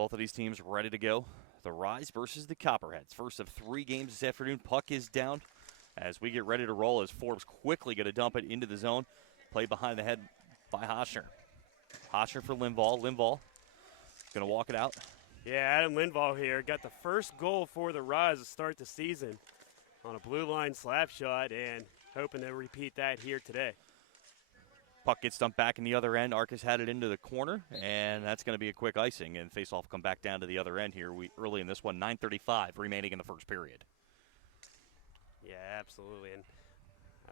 both of these teams ready to go. The Rise versus the Copperheads. First of 3 games this afternoon. Puck is down as we get ready to roll as Forbes quickly going to dump it into the zone. Played behind the head by Hoschner. Hoschner for Lindvall. Lindvall going to walk it out. Yeah, Adam Lindvall here got the first goal for the Rise to start the season on a blue line slap shot and hoping to repeat that here today. Puck gets dumped back in the other end. Arcus had it into the corner, and that's going to be a quick icing. And faceoff come back down to the other end here early in this one. 9:35 remaining in the first period. Yeah, absolutely. And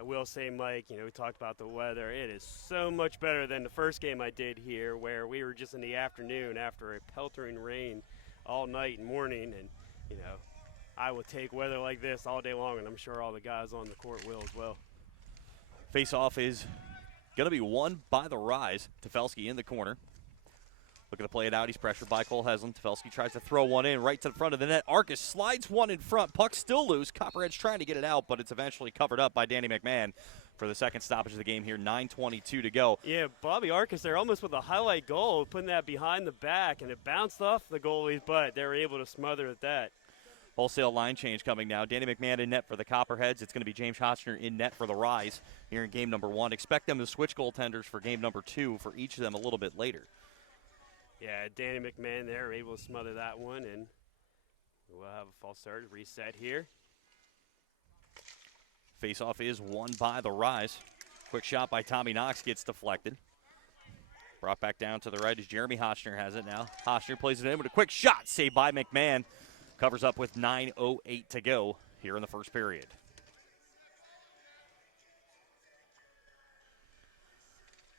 I will say, Mike, we talked about the weather. It is so much better than the first game I did here where we were just in the afternoon after a peltering rain all night and morning. And, I will take weather like this all day long, and I'm sure all the guys on the court will as well. Faceoff is going to be won by the Rise. Tefelsky in the corner. Looking to play it out. He's pressured by Cole Heslin. Tefelsky tries to throw one in right to the front of the net. Arcus slides one in front. Puck still loose. Copperheads trying to get it out, but it's eventually covered up by Danny McMahon for the second stoppage of the game here. 9:22 to go. Yeah, Bobby Arcus there almost with a highlight goal, putting that behind the back, and it bounced off the goalie's butt. They were able to smother at that. Wholesale line change coming now. Danny McMahon in net for the Copperheads. It's going to be James Hoschner in net for the Rise here in game number 1. Expect them to switch goaltenders for game number 2 for each of them a little bit later. Yeah, Danny McMahon there able to smother that one, and we'll have a false start reset here. Faceoff is won by the Rise. Quick shot by Tommy Knox gets deflected. Brought back down to the right as Jeremy Hoschner has it now. Hoschner plays it in with a quick shot. Saved by McMahon. Covers up with 9:08 to go here in the first period.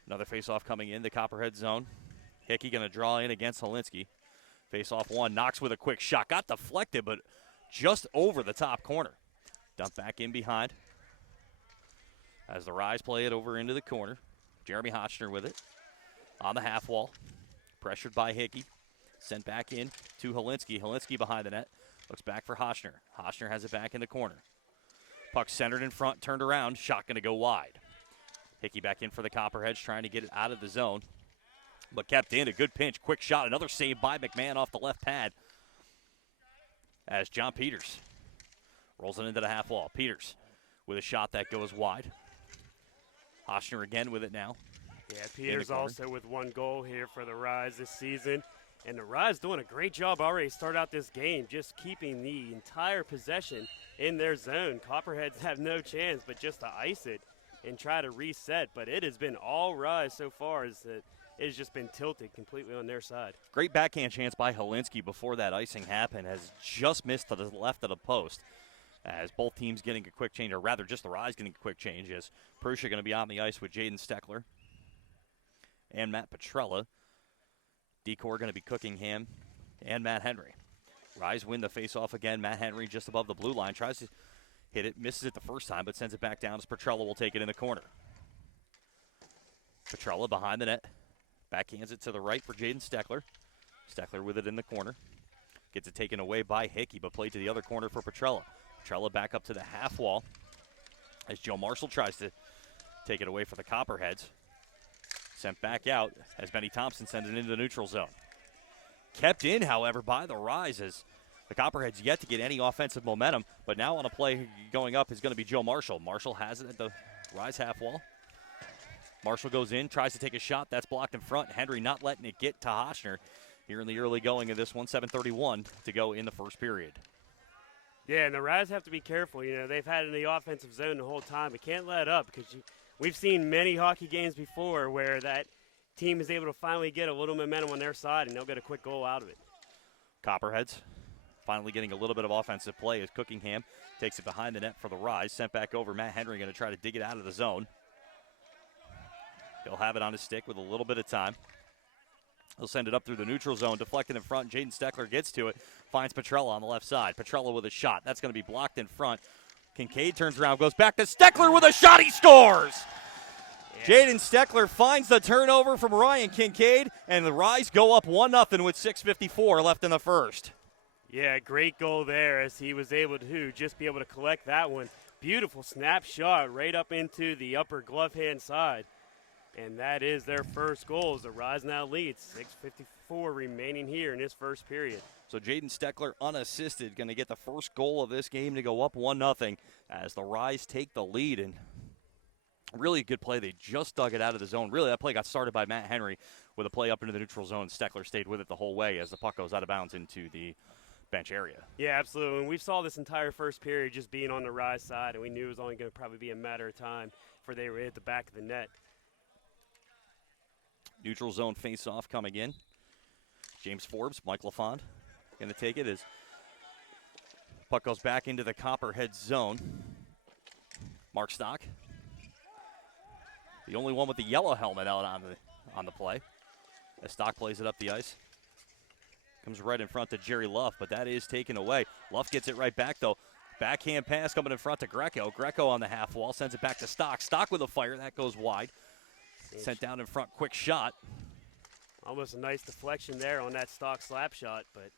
Another faceoff coming in the Copperhead zone. Hickey going to draw in against Helinski. Faceoff one. Knox with a quick shot. Got deflected, but just over the top corner. Dumped back in behind. As the Rise play it over into the corner. Jeremy Hoschner with it. On the half wall. Pressured by Hickey. Sent back in to Helinski. Helinski behind the net. Looks back for Hoschner. Hoschner has it back in the corner. Puck centered in front, turned around. Shot going to go wide. Hickey back in for the Copperheads, trying to get it out of the zone. But kept in. A good pinch. Quick shot. Another save by McMahon off the left pad. As John Peters rolls it into the half wall. Peters with a shot that goes wide. Hoschner again with it now. Yeah, Peters also with 1 goal here for the Rise this season. And the Rise doing a great job already to start out this game, just keeping the entire possession in their zone. Copperheads have no chance but just to ice it and try to reset. But it has been all Rise so far as that it has just been tilted completely on their side. Great backhand chance by Helinski before that icing happened. Has just missed to the left of the post. As both teams getting a quick change, or rather just the Rise getting a quick change, as Prussia going to be on the ice with Jaden Steckler and Matt Petrella. Decor going to be Cookingham and Matt Henry. Rise win the faceoff again. Matt Henry just above the blue line. Tries to hit it. Misses it the first time, but sends it back down as Petrella will take it in the corner. Petrella behind the net. Backhands it to the right for Jaden Steckler. Steckler with it in the corner. Gets it taken away by Hickey, but played to the other corner for Petrella. Petrella back up to the half wall as Joe Marshall tries to take it away for the Copperheads. Sent back out as Benny Thompson sends it into the neutral zone. Kept in, however, by the Rise as the Copperheads yet to get any offensive momentum, but now on a play going up is going to be Joe Marshall. Marshall has it at the Rise half wall. Marshall goes in, tries to take a shot. That's blocked in front. Henry not letting it get to Hoschner here in the early going of this one. 7:31 to go in the first period. Yeah, and the Rise have to be careful. They've had it in the offensive zone the whole time, but can't let up because we've seen many hockey games before where that team is able to finally get a little momentum on their side, and they'll get a quick goal out of it. Copperheads finally getting a little bit of offensive play as Cookingham takes it behind the net for the Rise. Sent back over. Matt Henry going to try to dig it out of the zone. He'll have it on his stick with a little bit of time. He'll send it up through the neutral zone, deflected in front. Jaden Steckler gets to it, finds Petrella on the left side. Petrella with a shot. That's going to be blocked in front. Kincaid turns around, goes back to Steckler with a shot. He scores! Yeah. Jaden Steckler finds the turnover from Ryan Kincaid, and the Rise go up 1-0 with 6:54 left in the first. Yeah, great goal there as he was able to just be able to collect that one. Beautiful snapshot right up into the upper glove hand side. And that is their first goal. The Rise now leads. 6:54 remaining here in this first period. So Jaden Steckler, unassisted, going to get the first goal of this game to go up 1-0 as the Rise take the lead. And really a good play. They just dug it out of the zone. Really, that play got started by Matt Henry with a play up into the neutral zone. Steckler stayed with it the whole way as the puck goes out of bounds into the bench area. Yeah, absolutely. And we saw this entire first period just being on the Rise side, and we knew it was only going to probably be a matter of time before they were at the back of the net. Neutral zone face-off coming in. James Forbes, Mike LaFond going to take it as puck goes back into the Copperheads zone. Mark Stock, the only one with the yellow helmet out on the play. As Stock plays it up the ice. Comes right in front to Jerry Luff, but that is taken away. Luff gets it right back, though. Backhand pass coming in front to Greco. Greco on the half wall, sends it back to Stock. Stock with a fire, that goes wide. Sent down in front, quick shot. Almost a nice deflection there on that Stock slap shot, but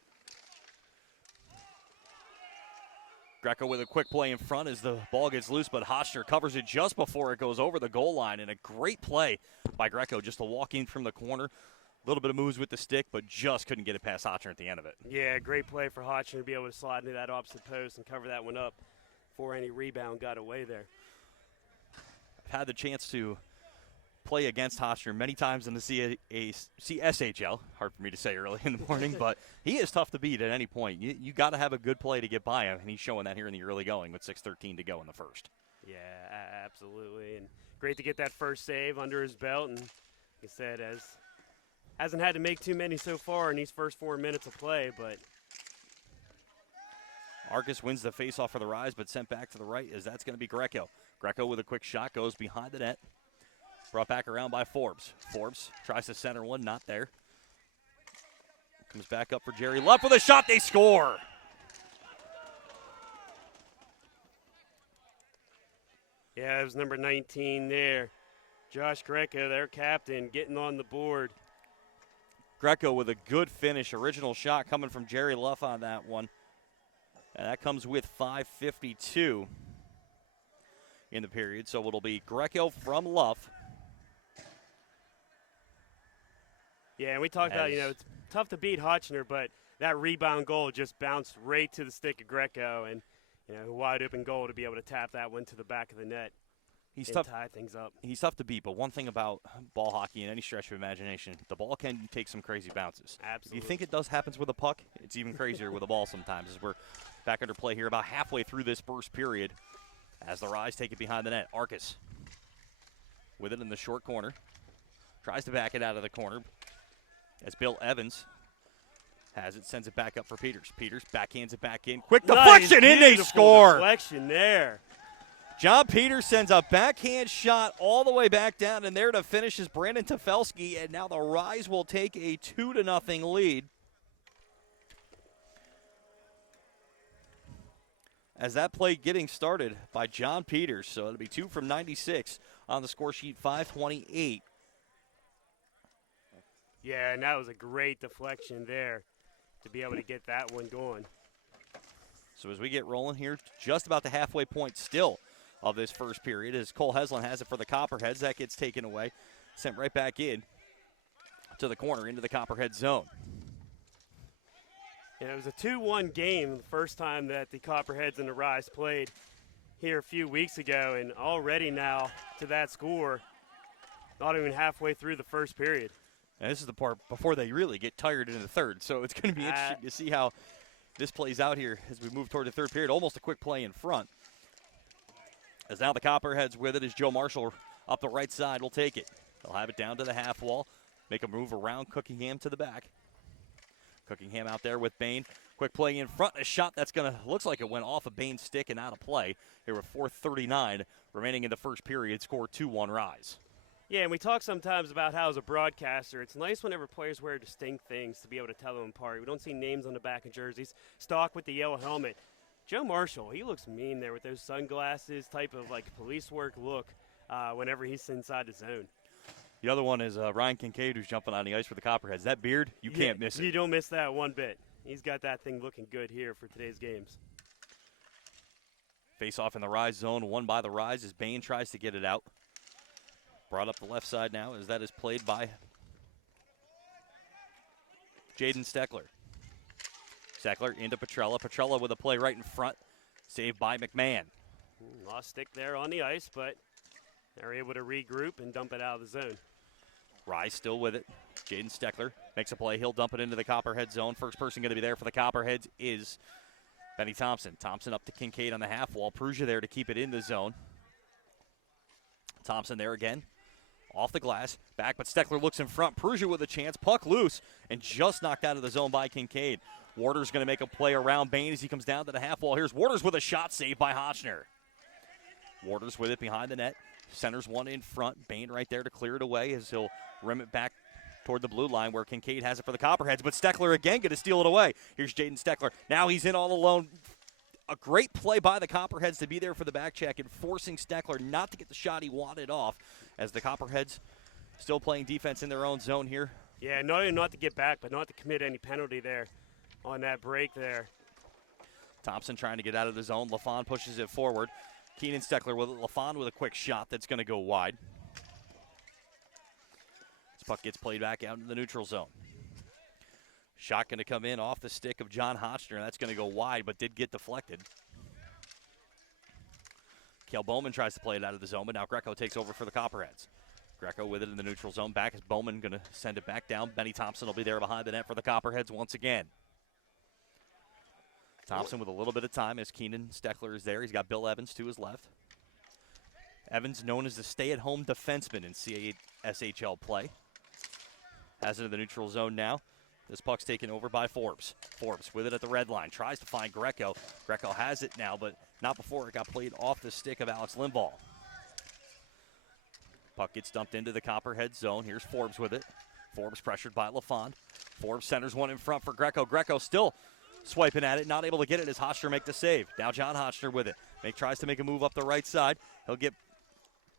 Greco with a quick play in front as the ball gets loose, but Hotchner covers it just before it goes over the goal line. And a great play by Greco just to walk in from the corner. A little bit of moves with the stick, but just couldn't get it past Hotchner at the end of it. Yeah, great play for Hotchner to be able to slide into that opposite post and cover that one up before any rebound got away there. I've had the chance to play against Hotchner many times in the CSHL. Hard for me to say early in the morning, but he is tough to beat at any point. You got to have a good play to get by him, and he's showing that here in the early going with 6:13 to go in the first. Yeah, absolutely. And great to get that first save under his belt. And like I said, hasn't had to make too many so far in these first 4 minutes of play, but Arcus wins the faceoff for the Rise, but sent back to the right as that's going to be Greco. Greco with a quick shot goes behind the net. Brought back around by Forbes. Forbes tries to center one, not there. Comes back up for Jerry Luff with a shot, they score. Yeah, it was number 19 there. Josh Greco, their captain, getting on the board. Greco with a good finish. Original shot coming from Jerry Luff on that one. And that comes with 5:52 in the period. So it'll be Greco from Luff. Yeah, and we talked about, it's tough to beat Hotchner, but that rebound goal just bounced right to the stick of Greco, and, a wide open goal to be able to tap that one to the back of the net. He's and tough. Tie things up. He's tough to beat, but one thing about ball hockey in any stretch of imagination, the ball can take some crazy bounces. Absolutely. If you think it does happens with a puck, it's even crazier with a ball sometimes. As we're back under play here about halfway through this first period as the Rise take it behind the net. Arcus with it in the short corner. Tries to back it out of the corner as Bill Evans has it, sends it back up for Peters. Peters backhands it back in. Quick deflection, and they score. Deflection there. John Peters sends a backhand shot all the way back down, and there to finish is Brandon Tefelsky, and now the Rise will take a 2-0 lead. As that play getting started by John Peters, so it'll be 2 from 96 on the score sheet, 5:28. Yeah, and that was a great deflection there to be able to get that one going. So as we get rolling here, just about the halfway point still of this first period, as Cole Heslin has it for the Copperheads. That gets taken away, sent right back in to the corner into the Copperhead zone. And it was a 2-1 game the first time that the Copperheads and the Rise played here a few weeks ago, and already now to that score, not even halfway through the first period. And this is the part before they really get tired in the third, so it's going to be interesting to see how this plays out here as we move toward the third period. Almost a quick play in front. As now the Copperheads with it as Joe Marshall up the right side will take it. They'll have it down to the half wall, make a move around Cookingham to the back. Cookingham out there with Bain. Quick play in front, a shot that's going to, looks like it went off of Bain's stick and out of play. There were 4:39 remaining in the first period, score 2-1 Rise. Yeah, and we talk sometimes about how as a broadcaster, it's nice whenever players wear distinct things to be able to tell them apart. We don't see names on the back of jerseys. Stock with the yellow helmet. Joe Marshall, he looks mean there with those sunglasses, type of like police work look whenever he's inside the zone. The other one is Ryan Kincaid, who's jumping on the ice for the Copperheads. That beard, you can't miss it. You don't miss that one bit. He's got that thing looking good here for today's games. Face off in the Rise zone, won by the Rise as Bain tries to get it out. Brought up the left side now as that is played by Jaden Steckler. Steckler into Petrella. Petrella with a play right in front. Saved by McMahon. Lost stick there on the ice, but they're able to regroup and dump it out of the zone. Rise still with it. Jaden Steckler makes a play. He'll dump it into the Copperhead zone. First person going to be there for the Copperheads is Benny Thompson. Thompson up to Kincaid on the half wall. Prusia there to keep it in the zone. Thompson there again. Off the glass. Back, but Steckler looks in front. Prusia with a chance. Puck loose and just knocked out of the zone by Kincaid. Waters going to make a play around Bain as he comes down to the half wall. Here's Waters with a shot saved by Hotchner. Waters with it behind the net. Centers one in front. Bain right there to clear it away as he'll rim it back toward the blue line where Kincaid has it for the Copperheads. But Steckler again going to steal it away. Here's Jaden Steckler. Now he's in all alone. A great play by the Copperheads to be there for the back check and forcing Steckler not to get the shot he wanted off as the Copperheads still playing defense in their own zone here. Yeah, not to get back, but not to commit any penalty there on that break there. Thompson trying to get out of the zone. LaFon pushes it forward. Keenan Steckler with LaFon with a quick shot that's going to go wide. This puck gets played back out into the neutral zone. Shot going to come in off the stick of John Hotchner. That's going to go wide, but did get deflected. Kale Bowman tries to play it out of the zone, but now Greco takes over for the Copperheads. Greco with it in the neutral zone. Back is Bowman going to send it back down. Benny Thompson will be there behind the net for the Copperheads once again. Thompson with a little bit of time as Keenan Steckler is there. He's got Bill Evans to his left. Evans known as the stay-at-home defenseman in CSHL play. Has it in the neutral zone now. This puck's taken over by Forbes. Forbes with it at the red line. Tries to find Greco. Greco has it now, but not before it got played off the stick of Alex Limbaugh. Puck gets dumped into the Copperhead zone. Here's Forbes with it. Forbes pressured by LaFon. Forbes centers one in front for Greco. Greco still swiping at it, not able to get it as Hotchner make the save. Now John Hotchner with it. Tries to make a move up the right side. He'll get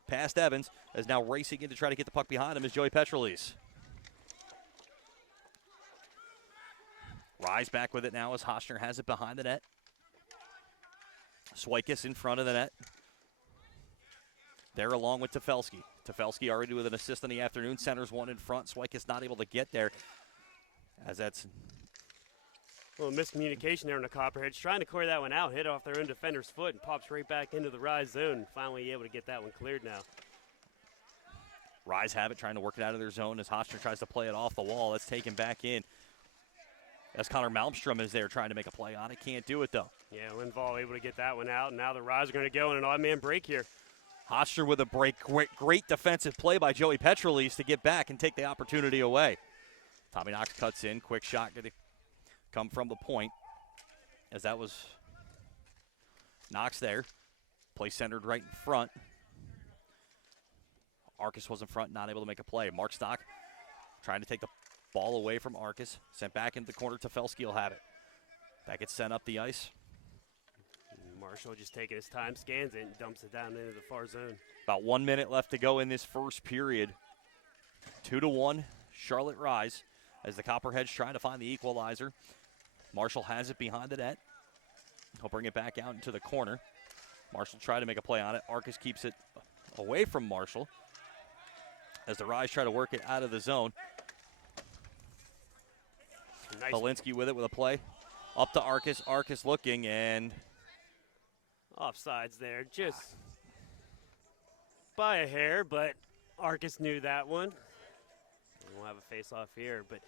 past Evans as now racing in to try to get the puck behind him is Joey Petrolis. Rise back with it now as Hotchner has it behind the net. Swikis in front of the net. There along with Tefelsky. Tefelsky already with an assist in the afternoon. Centers one in front. Swikis not able to get there as that's a little miscommunication there in the Copperheads. Trying to clear that one out. Hit off their own defender's foot and pops right back into the Rise zone. Finally able to get that one cleared now. Rise have it, trying to work it out of their zone as Hotchner tries to play it off the wall. That's taken back in. As Connor Malmstrom is there trying to make a play on it. Can't do it, though. Yeah, Lindvall able to get that one out. And now the Rise are going to go in an odd-man break here. Hotchner with a break. Great defensive play by Joey Petrolis to get back and take the opportunity away. Tommy Knox cuts in. Quick shot going to come from the point. As that was Knox there. Play centered right in front. Arcus was in front, not able to make a play. Mark Stock trying to take the ball away from Arcus. Sent back into the corner. Tefelsky will have it. That gets sent up the ice. Marshall just taking his time, scans it, and dumps it down into the far zone. About 1 minute left to go in this first period. 2-1, Charlotte Rise as the Copperheads trying to find the equalizer. Marshall has it behind the net. He'll bring it back out into the corner. Marshall tried to make a play on it. Arcus keeps it away from Marshall as the Rise try to work it out of the zone. Nice. Belinsky with it with a play. Up to Arcus. Arcus looking and offsides there, just by a hair, but Arcus knew that one. We'll have a face-off here, but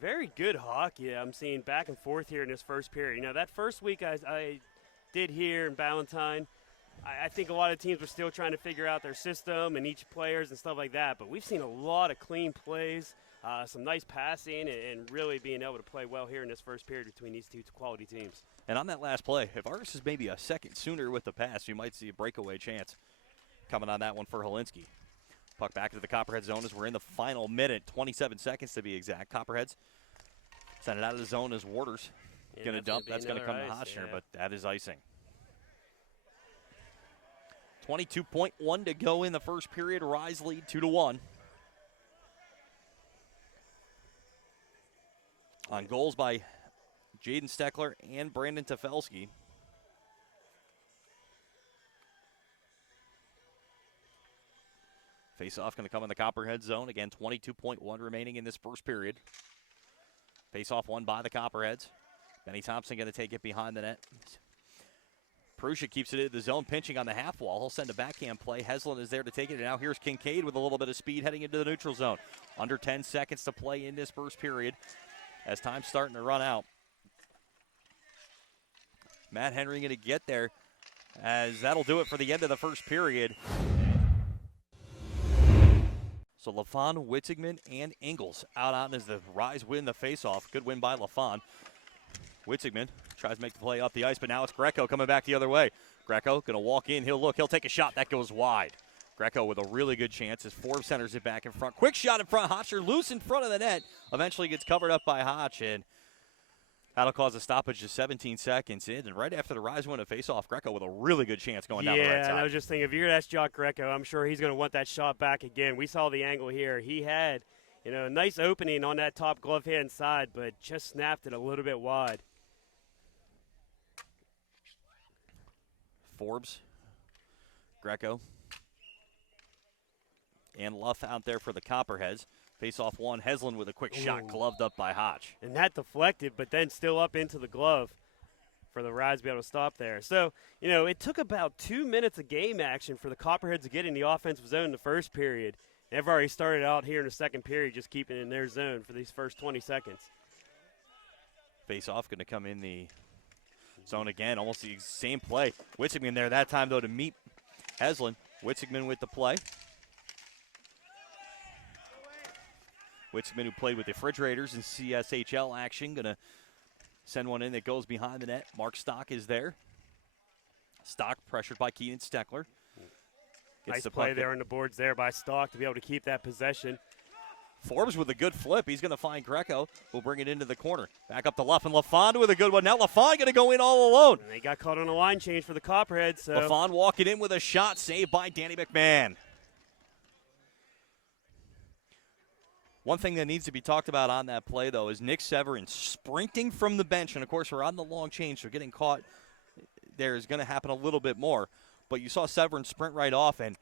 very good hockey. I'm seeing back and forth here in this first period. You know, that first week I did here in Ballantyne, I think a lot of teams were still trying to figure out their system and each players and stuff like that, but we've seen a lot of clean plays, some nice passing, and really being able to play well here in this first period between these two quality teams. And on that last play, if Arcus is maybe a second sooner with the pass, you might see a breakaway chance coming on that one for Helinski. Puck back into the Copperhead zone as we're in the final minute, 27 seconds to be exact. Copperheads send it out of the zone as Waters going to dump. That's going to come to Hotchner, but that is icing. 22.1 to go in the first period. Rise lead 2-1. On goals by Jaden Steckler and Brandon Tefelsky. Face-off going to come in the Copperheads zone. Again, 22.1 remaining in this first period. Face-off won by the Copperheads. Benny Thompson going to take it behind the net. Prussia keeps it in the zone, pinching on the half wall. He'll send a backhand play. Heslin is there to take it, and now here's Kincaid with a little bit of speed heading into the neutral zone. Under 10 seconds to play in this first period as time's starting to run out. Matt Henry going to get there, as that'll do it for the end of the first period. So LaFawn, Witzigman, and Ingles out on as the Rise win the faceoff. Good win by LaFawn. Witzigman tries to make the play up the ice, but now it's Greco coming back the other way. Greco going to walk in. He'll take a shot. That goes wide. Greco with a really good chance as Forbes centers it back in front. Quick shot in front. Hotcher loose in front of the net. Eventually gets covered up by Hotch, and that'll cause a stoppage of 17 seconds in. And right after the Rise win a faceoff, Greco with a really good chance going down the right side. Yeah, and I was just thinking, if you're that's Jock Greco, I'm sure he's going to want that shot back again. We saw the angle here. He had, a nice opening on that top glove hand side, but just snapped it a little bit wide. Forbes, Greco, and Luff out there for the Copperheads. Face-off one, Heslin with a quick shot, gloved up by Hotch. And that deflected, but then still up into the glove for the Rise to be able to stop there. So, it took about 2 minutes of game action for the Copperheads to get in the offensive zone in the first period. They've already started out here in the second period just keeping it in their zone for these first 20 seconds. Face-off going to come in the zone again, almost the same play. Witzigman there that time, though, to meet Heslin. Witzigman with the play. Witzigman, who played with the Refrigerators in CSHL action, going to send one in that goes behind the net. Mark Stock is there. Stock pressured by Keenan Steckler. Nice play there on the boards there by Stock to be able to keep that possession. Forbes with a good flip. He's going to find Greco. We'll bring it into the corner. Back up to Luff, and LaFawn with a good one. Now LaFawn going to go in all alone. And they got caught on a line change for the Copperheads. So. LaFawn walking in with a shot saved by Danny McMahon. One thing that needs to be talked about on that play, though, is Nick Severin sprinting from the bench. And, of course, we're on the long change, so getting caught there is going to happen a little bit more. But you saw Severin sprint right off, and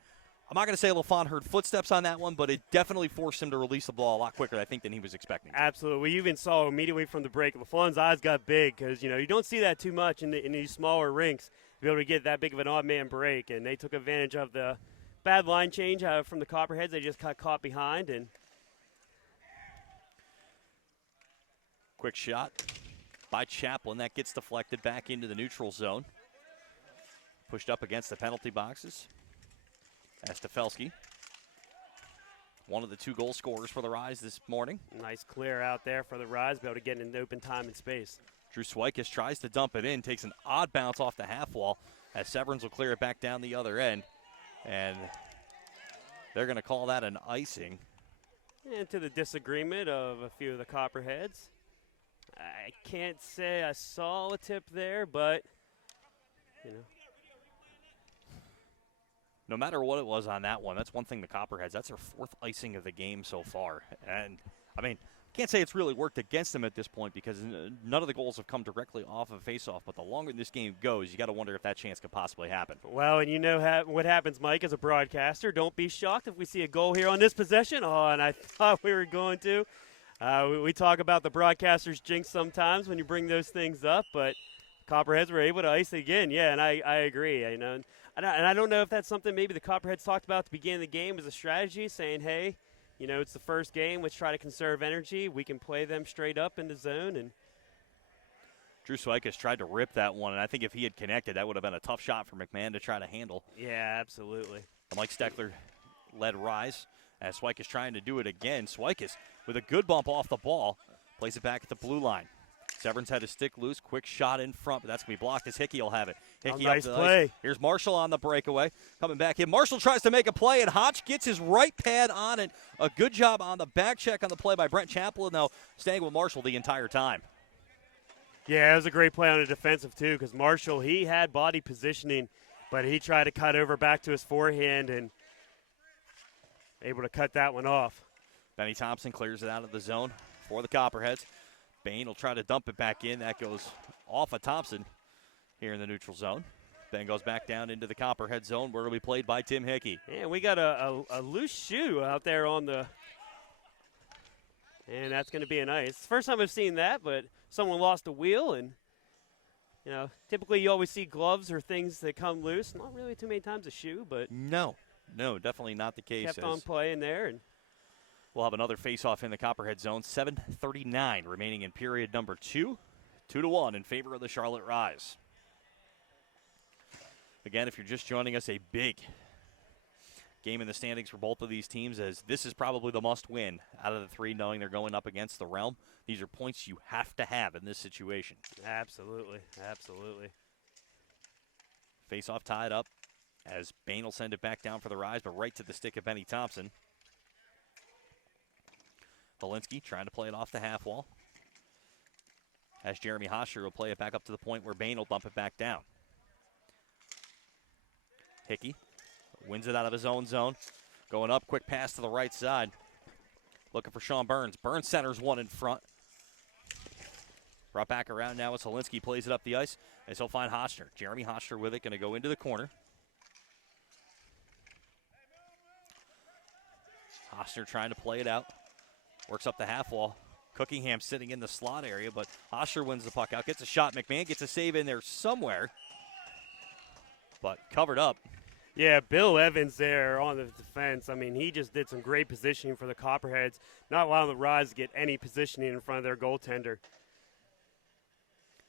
I'm not going to say LaFawn heard footsteps on that one, but it definitely forced him to release the ball a lot quicker, I think, than he was expecting. Absolutely. We even saw immediately from the break, LaFawn's eyes got big because, you don't see that too much in these smaller rinks to be able to get that big of an odd-man break. And they took advantage of the bad line change from the Copperheads. They just got caught behind. And quick shot by Chaplin. That gets deflected back into the neutral zone. Pushed up against the penalty boxes. Stefelski, one of the 2 goal scorers for the Rise this morning. Nice clear out there for the Rise, be able to get in open time and space. Drew Swikis tries to dump it in, takes an odd bounce off the half wall, as Severins will clear it back down the other end. And they're going to call that an icing. And to the disagreement of a few of the Copperheads. I can't say I saw a tip there, but, No matter what it was on that one, that's one thing the Copperheads, that's their 4th icing of the game so far. And, can't say it's really worked against them at this point because none of the goals have come directly off of faceoff. But the longer this game goes, you got to wonder if that chance could possibly happen. Well, and what happens, Mike, as a broadcaster. Don't be shocked if we see a goal here on this possession. Oh, and I thought we were going to. We talk about the broadcaster's jinx sometimes when you bring those things up, but Copperheads were able to ice again. Yeah, and I agree. And I don't know if that's something maybe the Copperheads talked about at the beginning of the game as a strategy, saying, hey, it's the first game. Let's try to conserve energy. We can play them straight up in the zone. And Drew Swikis tried to rip that one, and I think if he had connected, that would have been a tough shot for McMahon to try to handle. Yeah, absolutely. And Mike Steckler led Rise as Swikis trying to do it again. Swikis with a good bump off the ball, plays it back at the blue line. Severins had his stick loose, quick shot in front, but that's going to be blocked as Hickey will have it. Hickey nice play. Ice. Here's Marshall on the breakaway, coming back in. Marshall tries to make a play, and Hotch gets his right pad on it. A good job on the back check on the play by Brent Chaplin, though, staying with Marshall the entire time. Yeah, it was a great play on the defensive, too, because Marshall, he had body positioning, but he tried to cut over back to his forehand and able to cut that one off. Benny Thompson clears it out of the zone for the Copperheads. Bain will try to dump it back in. That goes off of Thompson here in the neutral zone. Then goes back down into the Copperhead zone where it'll be played by Tim Hickey. Yeah, we got a loose shoe out there on the – and that's going to be an ice. First time I've seen that, but someone lost a wheel. And, you know, typically you always see gloves or things that come loose. Not really too many times a shoe, but – No, definitely not the case. Kept on playing there. And we'll have another face-off in the Copperhead zone. 7:39 remaining in period number 2. 2-1 in favor of the Charlotte Rise. Again, if you're just joining us, a big game in the standings for both of these teams, as this is probably the must-win out of the 3, knowing they're going up against the Realm. These are points you have to have in this situation. Absolutely, absolutely. Face-off tied up as Bain will send it back down for the Rise, but right to the stick of Benny Thompson. Polinsky trying to play it off the half wall. As Jeremy Hosher will play it back up to the point where Bain will dump it back down. Hickey wins it out of his own zone. Going up, quick pass to the right side. Looking for Sean Burns. Burns centers one in front. Brought back around now as Solinsky plays it up the ice as he'll find Hosher. Jeremy Hosher with it, going to go into the corner. Hosher trying to play it out. Works up the half wall. Cookingham sitting in the slot area, but Hosher wins the puck out. Gets a shot. McMahon gets a save in there somewhere, but covered up. Yeah, Bill Evans there on the defense. I mean, he just did some great positioning for the Copperheads, not allowing the Rise to get any positioning in front of their goaltender.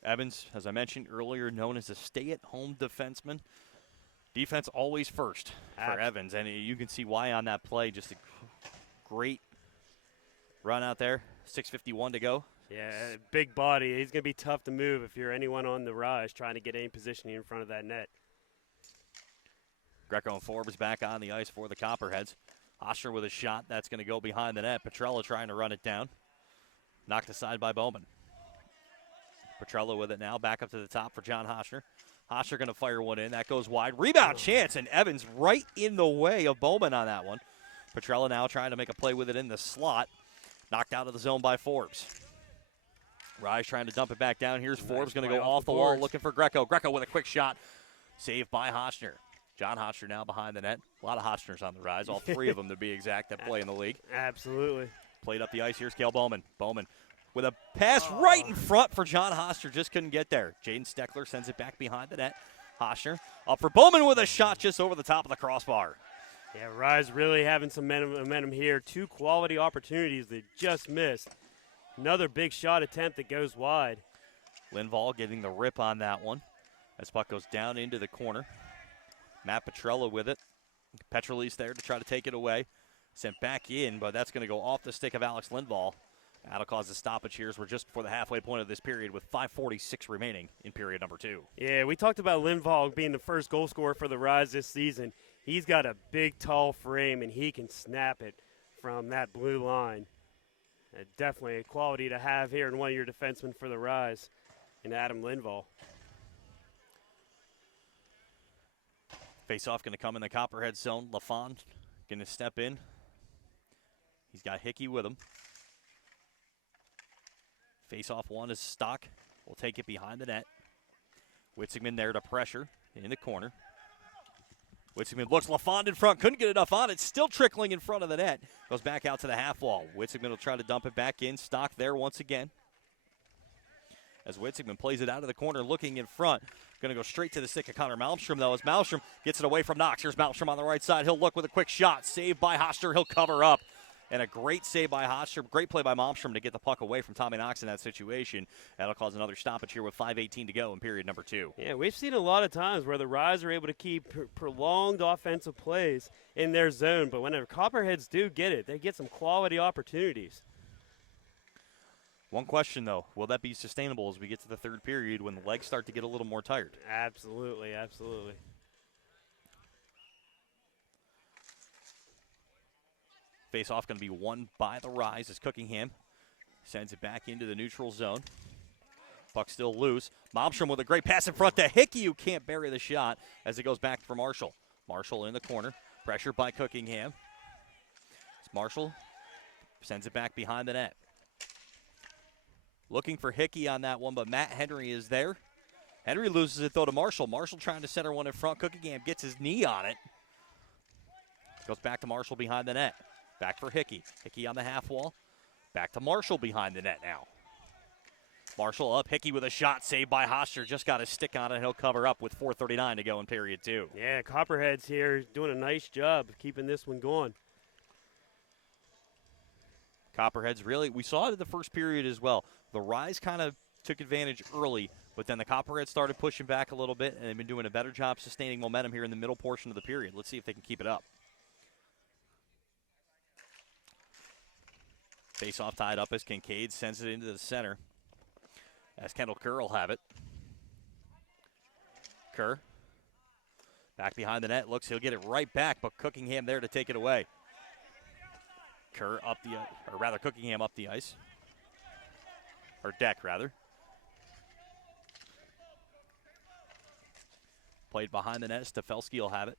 Evans, as I mentioned earlier, known as a stay-at-home defenseman. Defense always first for Evans, and you can see why on that play. Just a great run out there. 6:51 to go. Yeah, big body. He's going to be tough to move if you're anyone on the Rise trying to get any positioning in front of that net. Greco and Forbes back on the ice for the Copperheads. Hosher with a shot. That's going to go behind the net. Petrella trying to run it down. Knocked aside by Bowman. Petrella with it now. Back up to the top for John Hosher. Hosher going to fire one in. That goes wide. Rebound chance, and Evans right in the way of Bowman on that one. Petrella now trying to make a play with it in the slot. Knocked out of the zone by Forbes. Rise trying to dump it back down. Here's Forbes going to go off the wall looking for Greco. Greco with a quick shot. Saved by Hosher. John Hosher now behind the net. A lot of Hoschers on the Rise. All 3 of them to be exact that play in the league. Absolutely. Played up the ice. Here's Cale Bowman. Bowman with a pass right in front for John Hosher. Just couldn't get there. Jaden Steckler sends it back behind the net. Hosher up for Bowman with a shot just over the top of the crossbar. Yeah, Rise really having some momentum here. 2 quality opportunities they just missed. Another big shot attempt that goes wide. Lindvall getting the rip on that one as puck goes down into the corner. Matt Petrella with it. Petrelli's there to try to take it away. Sent back in, but that's going to go off the stick of Alex Lindvall. That'll cause a stoppage here as we're just before the halfway point of this period with 5:46 remaining in period number 2. Yeah, we talked about Lindvall being the first goal scorer for the Rise this season. He's got a big, tall frame, and he can snap it from that blue line. Definitely a quality to have here in one of your defensemen for the Rise, in Adam Lindvall. Face-off going to come in the Copperhead zone. LaFond going to step in. He's got Hickey with him. Face-off one is Stock. Will take it behind the net. Witzigman there to pressure in the corner. Witzigman looks LaFond in front. Couldn't get enough on it. Still trickling in front of the net. Goes back out to the half wall. Witzigman will try to dump it back in. Stock there once again. As Witzigman plays it out of the corner, looking in front. Going to go straight to the stick of Connor Malmstrom, though, as Malmstrom gets it away from Knox. Here's Malmstrom on the right side. He'll look with a quick shot. Saved by Hosher. He'll cover up. And a great save by Hosher. Great play by Malmstrom to get the puck away from Tommy Knox in that situation. That'll cause another stoppage here with 5:18 to go in period number 2. Yeah, we've seen a lot of times where the Rise are able to keep prolonged offensive plays in their zone. But whenever Copperheads do get it, they get some quality opportunities. One question, though. Will that be sustainable as we get to the third period when the legs start to get a little more tired? Absolutely, absolutely. Face-off going to be won by the Rise as Cookingham sends it back into the neutral zone. Puck still loose. Malmstrom with a great pass in front to Hickey, who can't bury the shot as it goes back for Marshall. Marshall in the corner. Pressure by Cookingham. Marshall sends it back behind the net. Looking for Hickey on that one, but Matt Henry is there. Henry loses it, though, to Marshall. Marshall trying to center one in front. Cookingham gets his knee on it. Goes back to Marshall behind the net. Back for Hickey. Hickey on the half wall. Back to Marshall behind the net now. Marshall up. Hickey with a shot saved by Hostner. Just got his stick on it. He'll cover up with 4:39 to go in period 2. Yeah, Copperheads here doing a nice job of keeping this one going. Copperheads really, we saw it in the first period as well. The Rise kind of took advantage early, but then the Copperheads started pushing back a little bit, and they've been doing a better job sustaining momentum here in the middle portion of the period. Let's see if they can keep it up. Face-off tied up as Kincaid sends it into the center. As Kendall Kerr will have it. Kerr back behind the net. Looks he'll get it right back, but Cookingham there to take it away. Kerr up the, or rather Cookingham up the ice. Or deck, rather. Played behind the net. Stefelski will have it.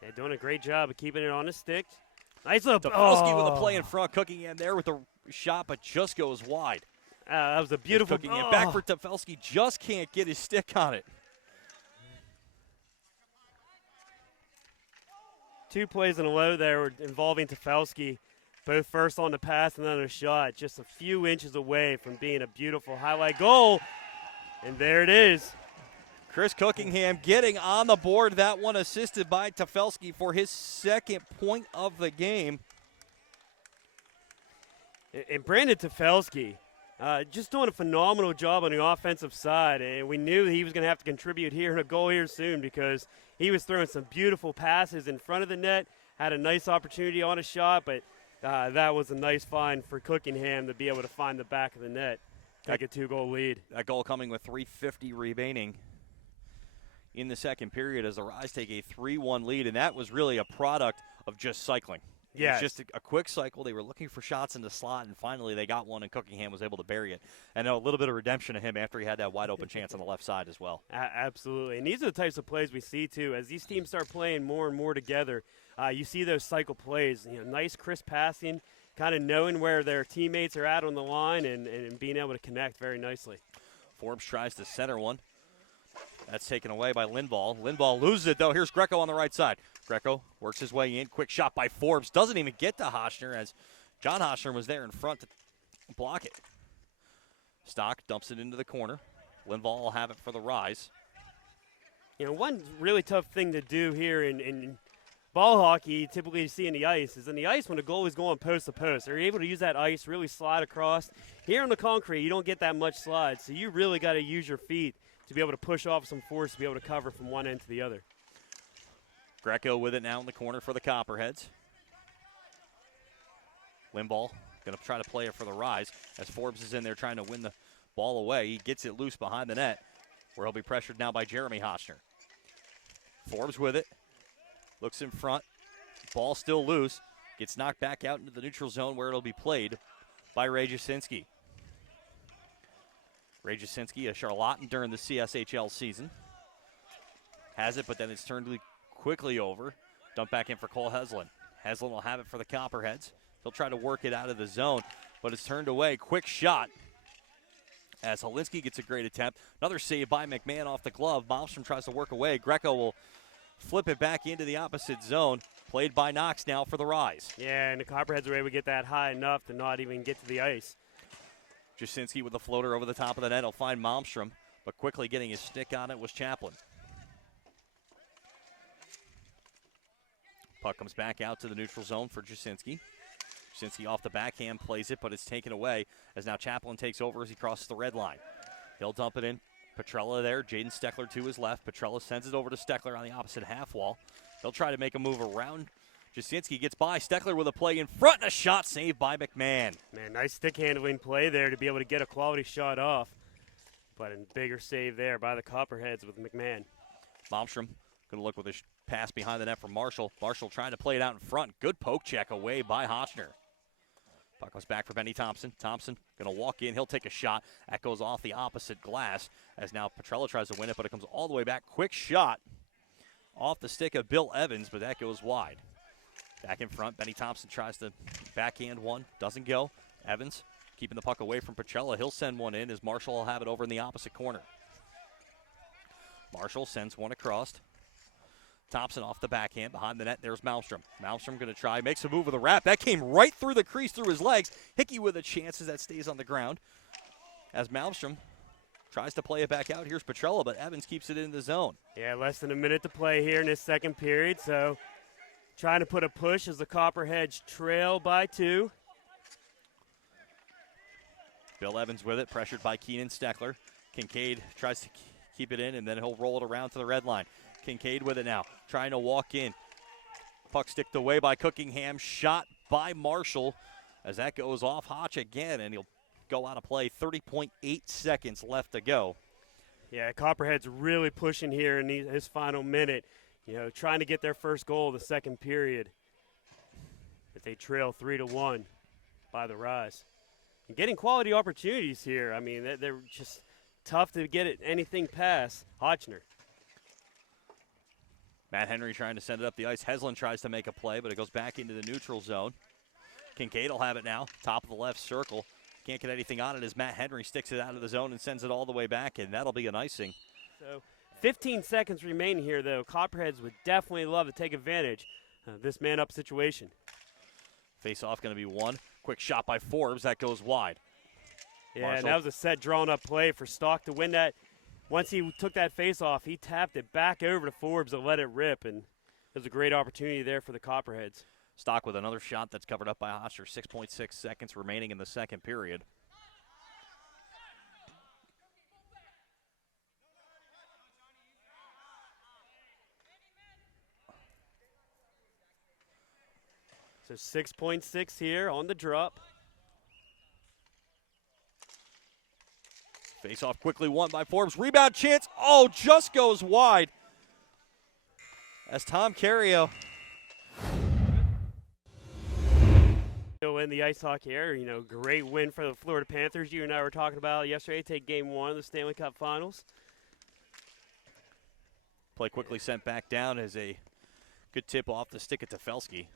They're doing a great job of keeping it on his stick. Nice little Stefelski with a play in front. Cookingham there with the shot, but just goes wide. That was a beautiful Cookingham back for Stefelski. Just can't get his stick on it. 2 plays in a row there were involving Stefelski, both first on the pass and then a shot, just a few inches away from being a beautiful highlight goal. And there it is. Chris Cookingham getting on the board. That one assisted by Stefelski for his second point of the game. And Brandon Stefelski just doing a phenomenal job on the offensive side. And we knew he was going to have to contribute here and a goal here soon because he was throwing some beautiful passes in front of the net, had a nice opportunity on a shot, but that was a nice find for Cookingham to be able to find the back of the net, take a 2-goal lead. That goal coming with 3:50 remaining in the second period as the Rise take a 3-1 lead, and that was really a product of just cycling. Yeah, It was just a quick cycle. They were looking for shots in the slot, and finally they got one, and Cookingham was able to bury it. And a little bit of redemption to him after he had that wide-open chance on the left side as well. Absolutely. And these are the types of plays we see, too. As these teams start playing more and more together, you see those cycle plays. Nice, crisp passing, kind of knowing where their teammates are at on the line and being able to connect very nicely. Forbes tries to center one. That's taken away by Lindvall. Lindvall loses it, though. Here's Greco on the right side. Greco works his way in. Quick shot by Forbes. Doesn't even get to Hostner as John Hostner was there in front to block it. Stock dumps it into the corner. Lindvall will have it for the Rise. One really tough thing to do here in ball hockey, typically you see in the ice, is in the ice when the goalie's going post to post. They're able to use that ice, really slide across. Here on the concrete, you don't get that much slide, so you really got to use your feet to be able to push off some force to be able to cover from one end to the other. Greco with it now in the corner for the Copperheads. Lindvall going to try to play it for the Rise as Forbes is in there trying to win the ball away. He gets it loose behind the net where he'll be pressured now by Jeremy Hostner. Forbes with it. Looks in front. Ball still loose. Gets knocked back out into the neutral zone where it'll be played by Ray Jasinski. Ray Jasinski, a Charlatan during the CSHL season. Has it, but then it's turned quickly over. Dump back in for Cole Heslin. Heslin will have it for the Copperheads. He'll try to work it out of the zone, but it's turned away. Quick shot as Helinski gets a great attempt. Another save by McMahon off the glove. Malmstrom tries to work away. Greco will flip it back into the opposite zone. Played by Knox now for the Rise. Yeah, and the Copperheads were able to get that high enough to not even get to the ice. Jasinski with the floater over the top of the net. He'll find Malmstrom, but quickly getting his stick on it was Chaplin. Puck comes back out to the neutral zone for Jasinski. Jasinski off the backhand plays it, but it's taken away as now Chaplin takes over as he crosses the red line. He'll dump it in. Petrella there. Jaden Steckler to his left. Petrella sends it over to Steckler on the opposite half wall. They'll try to make a move around. Jasinski gets by. Steckler with a play in front and a shot saved by McMahon. Man, nice stick handling play there to be able to get a quality shot off. But a bigger save there by the Copperheads with McMahon. Malmstrom going to look with a pass behind the net from Marshall. Marshall trying to play it out in front. Good poke check away by Hostner. Puck goes back for Benny Thompson. Thompson going to walk in. He'll take a shot. That goes off the opposite glass as now Petrella tries to win it, but it comes all the way back. Quick shot off the stick of Bill Evans, but that goes wide. Back in front, Benny Thompson tries to backhand one. Doesn't go. Evans keeping the puck away from Petrella. He'll send one in as Marshall will have it over in the opposite corner. Marshall sends one across. Thompson off the backhand, behind the net, there's Malmstrom. Malmstrom going to try, makes a move with a wrap. That came right through the crease, through his legs. Hickey with a chance as that stays on the ground. As Malmstrom tries to play it back out, here's Petrella, but Evans keeps it in the zone. Yeah, less than a minute to play here in this second period, so trying to put a push as the Copperheads trail by 2. Bill Evans with it, pressured by Keenan Steckler. Kincaid tries to keep it in, and then he'll roll it around to the red line. Kincaid with it now, trying to walk in. Puck sticked away by Cookingham, shot by Marshall as that goes off Hotch again, and he'll go out of play. 30.8 seconds left to go. Yeah, Copperhead's really pushing here in his final minute, trying to get their first goal of the second period. But they trail 3-1 by the Rise. And getting quality opportunities here. I mean, they're just tough to get anything past Hotchner. Matt Henry trying to send it up the ice. Heslin tries to make a play, but it goes back into the neutral zone. Kincaid will have it now, top of the left circle. Can't get anything on it as Matt Henry sticks it out of the zone and sends it all the way back, and that'll be an icing. So 15 seconds remaining here, though. Copperheads would definitely love to take advantage of this man-up situation. Face-off going to be one. Quick shot by Forbes. That goes wide. Yeah, Marshall. and that was a set drawn-up play for Stock to win that. Once he took that face-off, he tapped it back over to Forbes and let it rip, and it was a great opportunity there for the Copperheads. Stock with another shot that's covered up by Hotchner. 6.6 seconds remaining in the second period. So 6.6 here on the drop. Face-off quickly won by Forbes. Rebound chance. Oh, just goes wide. As Tom Carrio. Still in the ice hockey area, great win for the Florida Panthers. You and I were talking about yesterday. Take game 1 of the Stanley Cup Finals. Play quickly sent back down as a good tip off the stick at Tefelsky.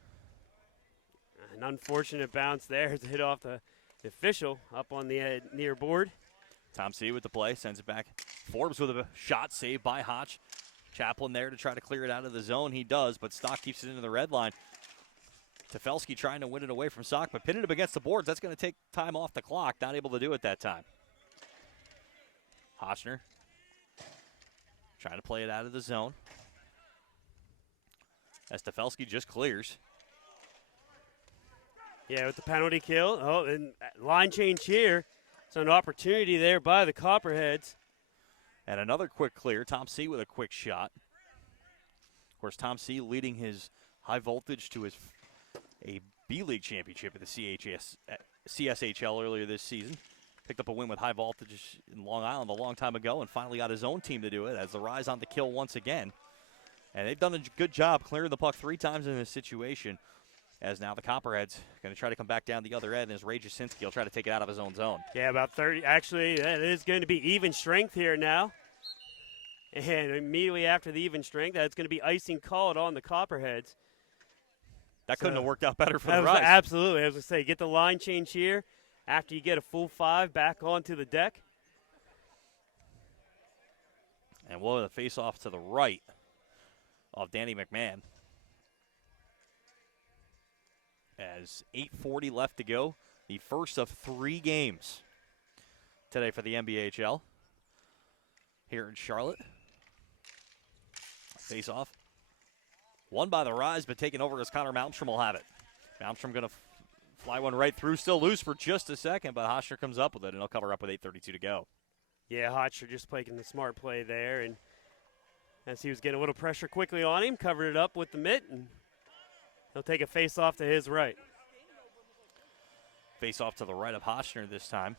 An unfortunate bounce there to hit off the official up on the near board. Tom C with the play, sends it back. Forbes with a shot saved by Hotch. Chaplin there to try to clear it out of the zone. He does, but Stock keeps it into the red line. Tefelsky trying to win it away from Stock, but pinning it up against the boards. That's going to take time off the clock. Not able to do it that time. Hotchner trying to play it out of the zone. As Tefelsky just clears. Yeah, with the penalty kill. Oh, and line change here. So an opportunity there by the Copperheads. And another quick clear. Tom C with a quick shot. Of course, Tom C leading his high voltage to a B-League championship at the CSHL earlier this season. Picked up a win with high voltage in Long Island a long time ago and finally got his own team to do it as the Rise on the kill once again. And they've done a good job clearing the puck 3 times in this situation. As now the Copperheads going to try to come back down the other end as Ray Jasinski will try to take it out of his own zone. Yeah, about 30. Actually, that is going to be even strength here now. And immediately after the even strength, that's going to be icing called on the Copperheads. That couldn't have worked out better for the Rise. Absolutely. I was going to say, get the line change here after you get a full 5 back onto the deck. And we'll have a face-off to the right of Danny McMahon. As 8:40 left to go, the first of 3 games today for the NBHL here in Charlotte. Face off. Won by the Rise, but taken over as Connor Malmstrom will have it. Malmstrom going to fly one right through, still loose for just a second, but Hotchner comes up with it, and he'll cover up with 8:32 to go. Yeah, Hotchner just playing the smart play there, and as he was getting a little pressure quickly on him, covered it up with the mitt, and he'll take a face-off to his right. Face-off to the right of Hotchner this time.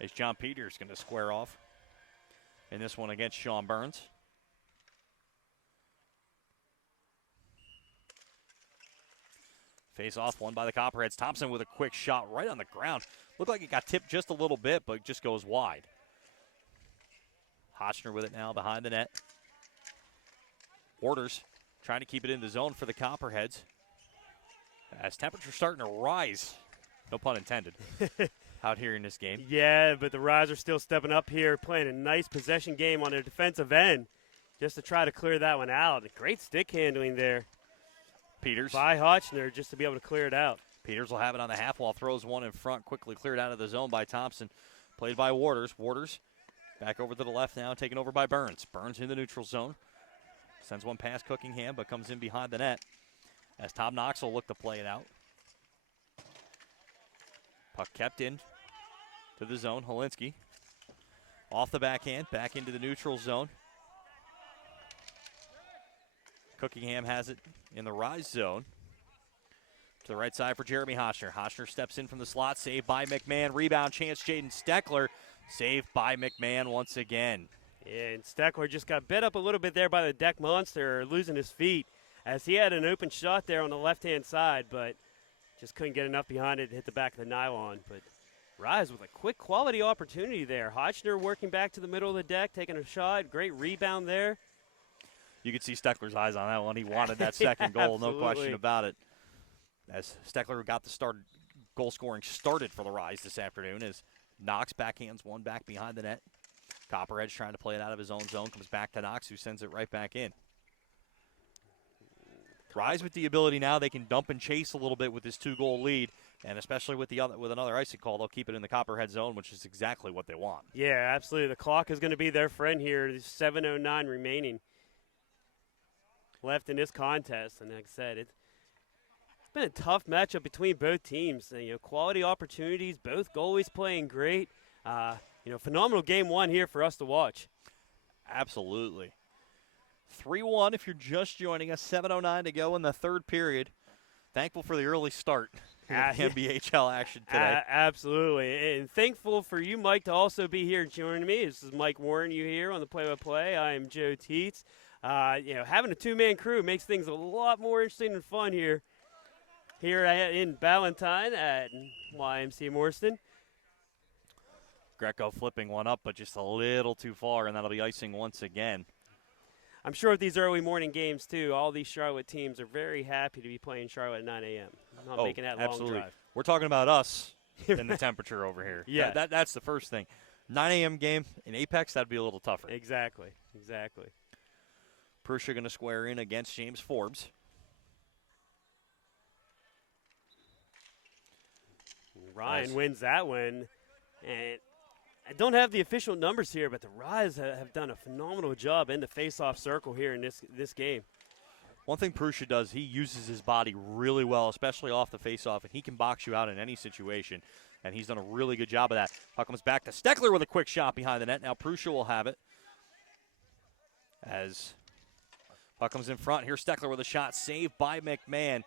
As John Peters going to square off in this one against Sean Burns. Face-off won by the Copperheads. Thompson with a quick shot right on the ground. Looked like it got tipped just a little bit, but just goes wide. Hotchner with it now behind the net. Orders trying to keep it in the zone for the Copperheads. As temperatures starting to rise. No pun intended. out here in this game. Yeah, but the Rise are still stepping up here, playing a nice possession game on their defensive end just to try to clear that one out. Great stick handling there Peters. by Hotchner just to be able to clear it out. Peters will have it on the half wall, throws one in front, quickly cleared out of the zone by Thompson. Played by Waters. Waters back over to the left now, taken over by Burns. Burns in the neutral zone. Sends one past Cookingham, but comes in behind the net as Tom Knox will look to play it out. Puck kept in to the zone. Helinski off the backhand, back into the neutral zone. Cookingham has it in the Rise zone. To the right side for Jeremy Hotchner. Hotchner steps in from the slot, saved by McMahon. Rebound chance, Jaden Steckler. Saved by McMahon once again. Yeah, and Steckler just got bit up a little bit there by the deck monster, losing his feet, as he had an open shot there on the left-hand side, but just couldn't get enough behind it to hit the back of the nylon. But Rise with a quick quality opportunity there. Hotchner working back to the middle of the deck, taking a shot. Great rebound there. You could see Steckler's eyes on that one. He wanted that second goal, no question about it. As Steckler got the goal scoring started for the Rise this afternoon as Knox backhands one back behind the net. Copperheads trying to play it out of his own zone, comes back to Knox, who sends it right back in. Rise with the ability now, they can dump and chase a little bit with this 2-goal lead, and especially with another icing call, they'll keep it in the Copperhead zone, which is exactly what they want. Yeah, absolutely. The clock is going to be their friend here. There's 7:09 remaining left in this contest, and like I said, it's been a tough matchup between both teams. And, quality opportunities, both goalies playing great. Phenomenal game one here for us to watch. Absolutely. 3-1 if you're just joining us. 7:09 to go in the third period. Thankful for the early start in the NBHL action today. Absolutely. And thankful for you, Mike, to also be here joining me. This is Mike Warren, you here on the play-by-play. I am Joe Teets. Having a two-man crew makes things a lot more interesting and fun here in Ballantyne at YMCA Morriston. Greco flipping one up, but just a little too far, and that'll be icing once again. I'm sure with these early morning games, too, all these Charlotte teams are very happy to be playing Charlotte at 9 a.m. Not making that absolutely. long drive. We're talking about us and the temperature over here. Yeah. That's the first thing. 9 a.m. game in Apex, that'd be a little tougher. Exactly. Prussia going to square in against James Forbes. Ryan wins that one. And I don't have the official numbers here, but the Rise have done a phenomenal job in the face-off circle here in this game. One thing Prussia does, he uses his body really well, especially off the face-off, and he can box you out in any situation, and he's done a really good job of that. Puck comes back to Steckler with a quick shot behind the net. Now Prussia will have it. As puck comes in front, here's Steckler with a shot, saved by McMahon.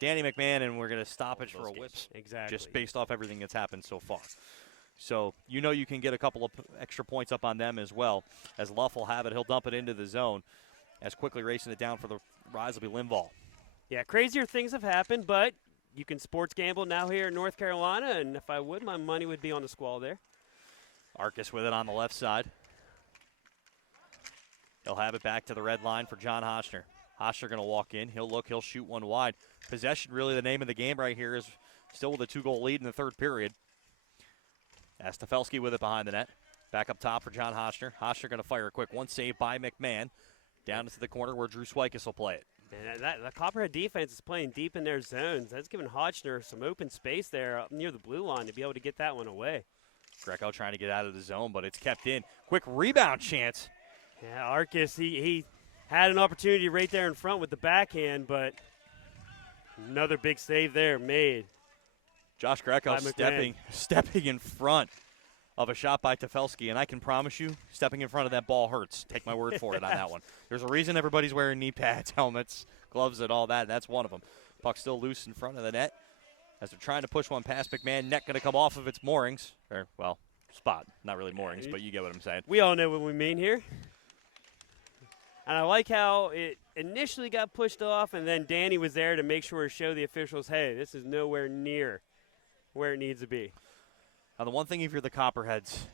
Danny McMahon, and we're going to stoppage for a whips. Exactly. Just based off everything that's happened so far. So you can get a couple of extra points up on them as well. As Luff will have it, he'll dump it into the zone. As quickly racing it down for the Rise will be Linval. Yeah, crazier things have happened, but you can sports gamble now here in North Carolina, and if I would, my money would be on the Squall there. Arcus with it on the left side. He'll have it back to the red line for John Hotchner. Hotchner going to walk in. He'll shoot one wide. Possession, really the name of the game right here, is still with a 2-goal lead in the third period. As Stefelski with it behind the net. Back up top for John Hotchner. Hotchner going to fire a quick one, saved by McMahon. Down into the corner where Drew Swikes will play it. And the Copperhead defense is playing deep in their zones. That's giving Hotchner some open space there up near the blue line to be able to get that one away. Greco trying to get out of the zone, but it's kept in. Quick rebound chance. Yeah, Arcus, he had an opportunity right there in front with the backhand, but another big save there made. Josh Greco stepping in front of a shot by Tefelski, and I can promise you, stepping in front of that ball hurts. Take my word for it on that one. There's a reason everybody's wearing knee pads, helmets, gloves, and all that. That's one of them. Puck still loose in front of the net as they're trying to push one past McMahon. Net going to come off of its moorings. Spot. Not really moorings, but you get what I'm saying. We all know what we mean here. And I like how it initially got pushed off, and then Danny was there to make sure to show the officials, hey, this is nowhere near where it needs to be. Now, the one thing, if you're the Copperheads,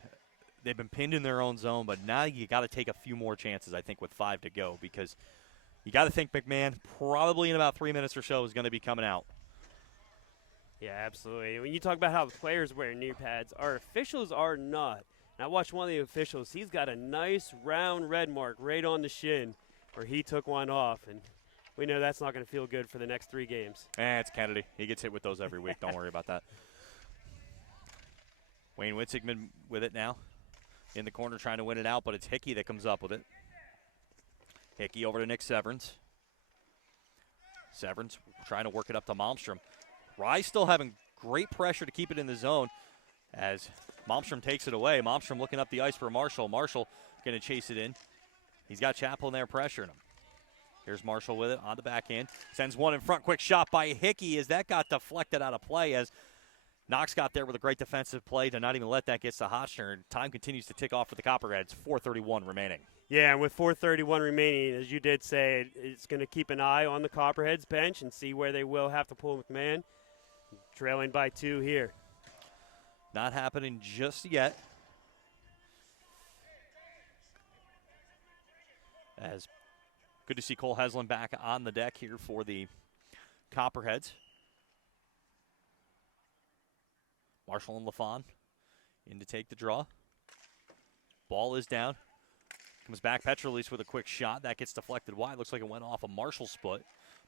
they've been pinned in their own zone, but now you got to take a few more chances, I think, with 5 to go, because you got to think McMahon probably in about 3 minutes or so is going to be coming out. Yeah, absolutely. When you talk about how the players wear knee pads, our officials are not. And I watched one of the officials. He's got a nice round red mark right on the shin where he took one off. And we know that's not going to feel good for the next 3 games. It's Kennedy. He gets hit with those every week. Don't worry about that. Wayne Witzigman with it now. In the corner trying to win it out, but it's Hickey that comes up with it. Hickey over to Nick Severance. Severance trying to work it up to Malmstrom. Rye still having great pressure to keep it in the zone as Malmstrom takes it away. Malmstrom looking up the ice for Marshall. Marshall going to chase it in. He's got Chappell in there pressuring him. Here's Marshall with it on the backhand. Sends one in front. Quick shot by Hickey as that got deflected out of play as Knox got there with a great defensive play to not even let that get to Hotchner. Time continues to tick off for the Copperheads. 4:31 remaining. Yeah, and with 4:31 remaining, as you did say, it's going to keep an eye on the Copperheads bench and see where they will have to pull McMahon. Trailing by 2 here. Not happening just yet. As good to see Cole Heslin back on the deck here for the Copperheads. Marshall and LaFawn in to take the draw. Ball is down. Comes back, Petrolis with a quick shot. That gets deflected wide. Looks like it went off a Marshall foot.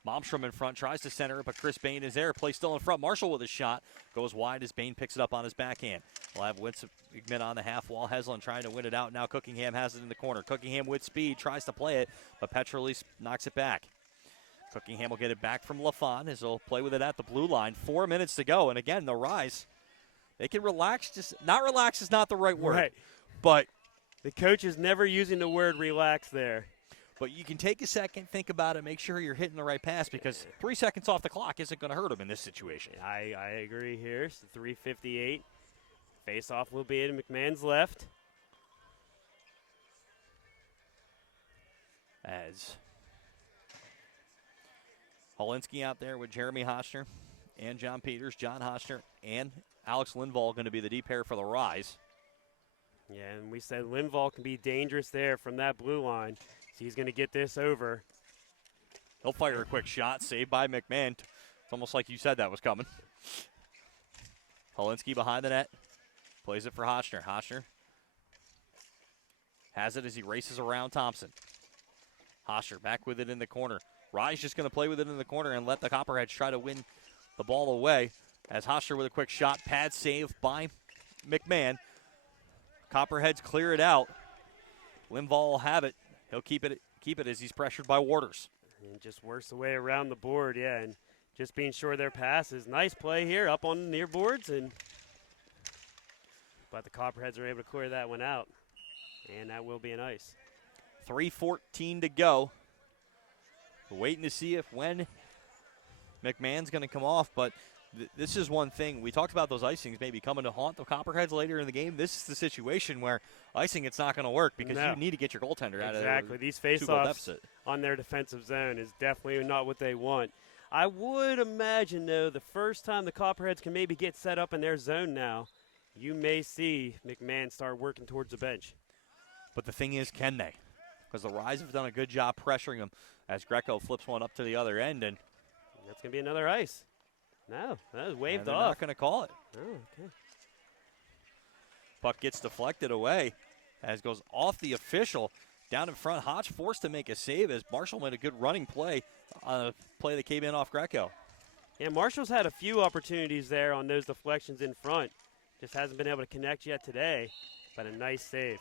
Malmstrom in front, tries to center it, but Chris Bain is there. Play still in front. Marshall with a shot. Goes wide as Bain picks it up on his backhand. We'll have Witzigman on the half wall. Heslin trying to win it out. Now Cookingham has it in the corner. Cookingham with speed, tries to play it, but Petrolis knocks it back. Cookingham will get it back from LaFawn as he'll play with it at the blue line. 4 minutes to go, and again, the Rise, they can relax. Just not relax is not the right word. Right. But the coach is never using the word relax there. But you can take a second, think about it, make sure you're hitting the right pass because 3 seconds off the clock isn't going to hurt him in this situation. I agree here. So 3:58. Face-off will be in McMahon's left. As Holinsky out there with Jeremy Hotchner and John Peters. John Hotchner and Alex Lindvall going to be the deep pair for the Rise. Yeah, and we said Lindvall can be dangerous there from that blue line. So he's going to get this over. He'll fire a quick shot, saved by McMahon. It's almost like you said that was coming. Holinsky behind the net. Plays it for Hotchner. Hotchner has it as he races around Thompson. Hotchner back with it in the corner. Rye's just going to play with it in the corner and let the Copperheads try to win the ball away. As Hotchner with a quick shot. Pad save by McMahon. Copperheads clear it out. Lindvall will have it. He'll keep it as he's pressured by Waters. And just works the way around the board, yeah, and just being sure their pass is nice play here up on the near boards, but the Copperheads are able to clear that one out, and that will be an ice. 3:14 to go. We're waiting to see when McMahon's going to come off, but this is one thing. We talked about those icings maybe coming to haunt the Copperheads later in the game. This is the situation where icing it's not going to work because you need to get your goaltender out of there. Exactly. These face-offs on their defensive zone is definitely not what they want. I would imagine, though, the first time the Copperheads can maybe get set up in their zone now, you may see McMahon start working towards the bench. But the thing is, can they? Because the Rise have done a good job pressuring them as Greco flips one up to the other end. And that's going to be another ice. No, that was waved they're off. Not going to call it. Oh, okay. Puck gets deflected away as goes off the official. Down in front, Hodge forced to make a save as Marshall made a good running play on a play that came in off Greco. Yeah, Marshall's had a few opportunities there on those deflections in front. Just hasn't been able to connect yet today, but a nice save.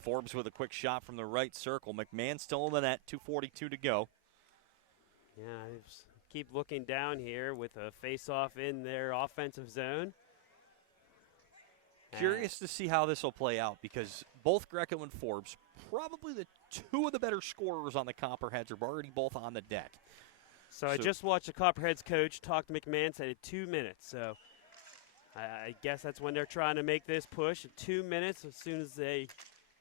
Forbes with a quick shot from the right circle. McMahon still in the net, 2:42 to go. Yeah, keep looking down here with a face-off in their offensive zone. Curious to see how this will play out because both Greco and Forbes, probably the two of the better scorers on the Copperheads, are already both on the deck. So I just watched the Copperheads coach talk to McMahon, said 2 minutes. So I guess that's when they're trying to make this push. 2 minutes as soon as they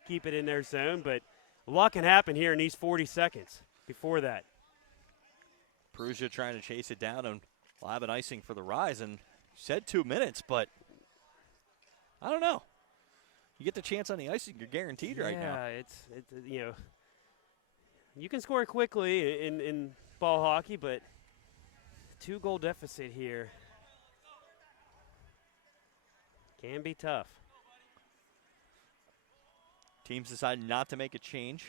keep it in their zone. But a lot can happen here in these 40 seconds before that. Perugia trying to chase it down, and we'll have an icing for the Rise. And said 2 minutes, but I don't know. You get the chance on the icing, you're guaranteed right now. Yeah, it's you can score quickly in ball hockey, but 2-goal deficit here. Can be tough. Teams decided not to make a change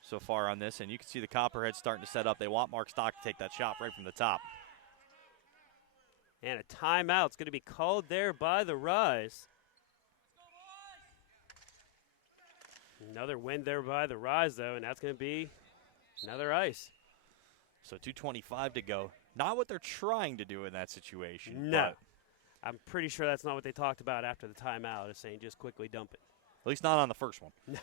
so far on this, and you can see the Copperheads starting to set up. They want Mark Stock to take that shot right from the top. And a timeout's going to be called there by the Rise. Another win there by the Rise, though, and that's going to be another ice. So 2:25 to go. Not what they're trying to do in that situation. No. I'm pretty sure that's not what they talked about after the timeout, is saying just quickly dump it. At least not on the first one. No.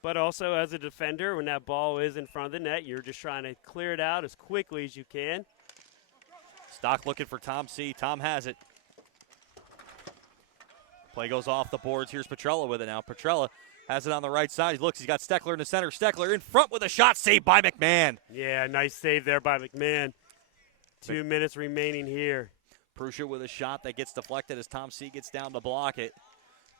But also, as a defender, when that ball is in front of the net, you're just trying to clear it out as quickly as you can. Stock looking for Tom C. Tom has it. Play goes off the boards. Here's Petrella with it now. Petrella has it on the right side. He looks, he's got Steckler in the center. Steckler in front with a shot saved by McMahon. Yeah, nice save there by McMahon. 2 minutes remaining here. Prussia with a shot that gets deflected as Tom C. gets down to block it.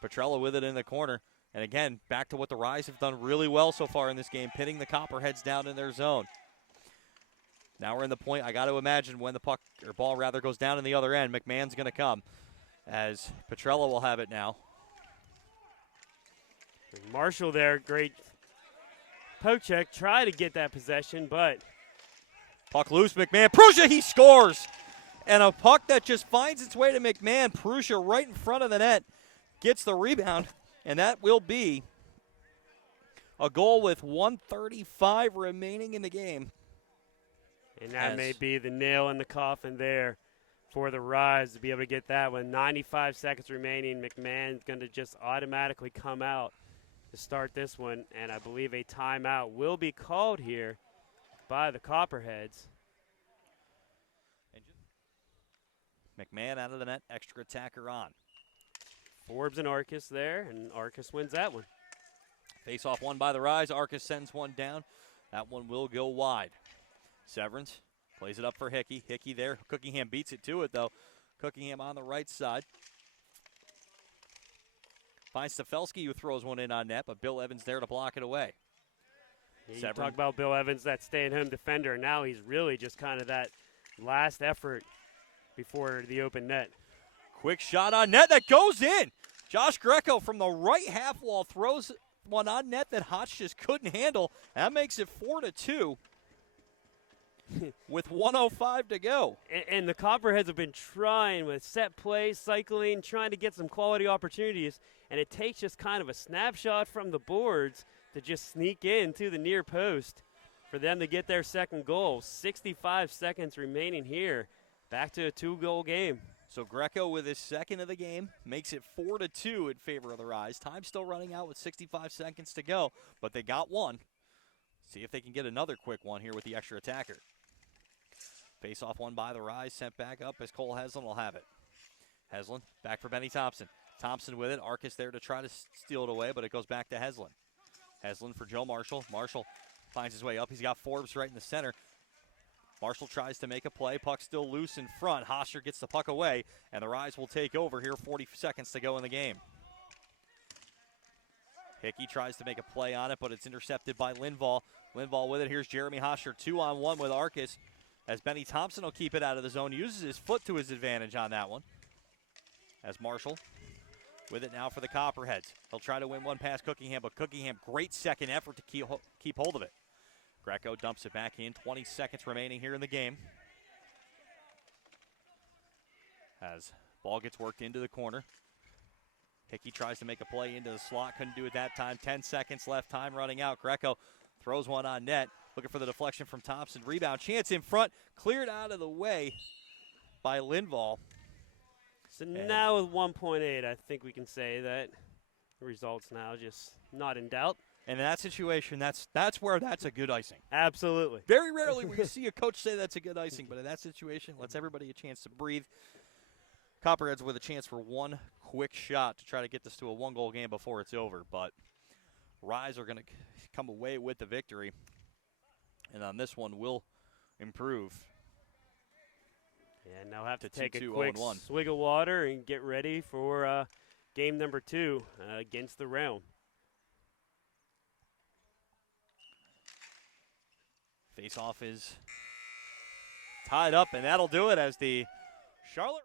Petrella with it in the corner. And again, back to what the Rise have done really well so far in this game, pinning the Copperheads down in their zone. Now we're in the point. I got to imagine when the puck, or ball rather, goes down in the other end, McMahon's going to come as Petrella will have it now. And Marshall there, great poke check. Try to get that possession, but puck loose, McMahon. Prussia, he scores! And a puck that just finds its way to McMahon. Prussia right in front of the net gets the rebound, and that will be a goal with 1:35 remaining in the game. And that may be the nail in the coffin there for the Rise to be able to get that one. 95 seconds remaining. McMahon's going to just automatically come out to start this one, and I believe a timeout will be called here by the Copperheads. McMahon out of the net, extra attacker on. Forbes and Arcus there, and Arcus wins that one. Face-off won by the Rise. Arcus sends one down. That one will go wide. Severance plays it up for Hickey. Hickey there. Cookingham beats it to it, though. Cookingham on the right side. Finds Stafelsky, who throws one in on net, but Bill Evans there to block it away. Yeah, you talk about Bill Evans, that stay-at-home defender. Now he's really just kind of that last effort before the open net. Quick shot on net that goes in. Josh Greco from the right half wall throws one on net that Hotch just couldn't handle. That makes it 4-2 with 1:05 to go. And the Copperheads have been trying with set plays, cycling, trying to get some quality opportunities, and it takes just kind of a snapshot from the boards to just sneak in to the near post for them to get their second goal. 65 seconds remaining here. Back to a 2-goal game. So Greco with his second of the game makes it 4-2 in favor of the Rise. Time still running out with 65 seconds to go, but they got one. See if they can get another quick one here with the extra attacker. Face-off won by the Rise, sent back up as Cole Heslin will have it. Heslin back for Benny Thompson. Thompson with it. Arcus there to try to steal it away, but it goes back to Heslin. Heslin for Joe Marshall. Marshall finds his way up. He's got Forbes right in the center. Marshall tries to make a play. Puck still loose in front. Hosser gets the puck away, and the Rise will take over here. 40 seconds to go in the game. Hickey tries to make a play on it, but it's intercepted by Linval. Linval with it. Here's Jeremy Hosser 2-on-1 with Arcus, as Benny Thompson will keep it out of the zone. Uses his foot to his advantage on that one. As Marshall with it now for the Copperheads. He'll try to win one past Cookingham, but Cookingham, great second effort to keep hold of it. Greco dumps it back in. 20 seconds remaining here in the game. As ball gets worked into the corner. Hickey tries to make a play into the slot. Couldn't do it that time. 10 seconds left. Time running out. Greco throws one on net. Looking for the deflection from Thompson. Rebound chance in front. Cleared out of the way by Linval. So now with 1.8, I think we can say that the results now just not in doubt. And in that situation, that's where that's a good icing. Absolutely. Very rarely will you see a coach say that's a good icing, but in that situation, lets everybody a chance to breathe. Copperheads with a chance for one quick shot to try to get this to a 1-goal game before it's over, but Rise are going to come away with the victory, and on this one will improve. Yeah, now have to take a 2-2, quick 0-1. swig of water and get ready for game number 2 against the Realm. Face-off is tied up, and that'll do it as the Charlotte Rock.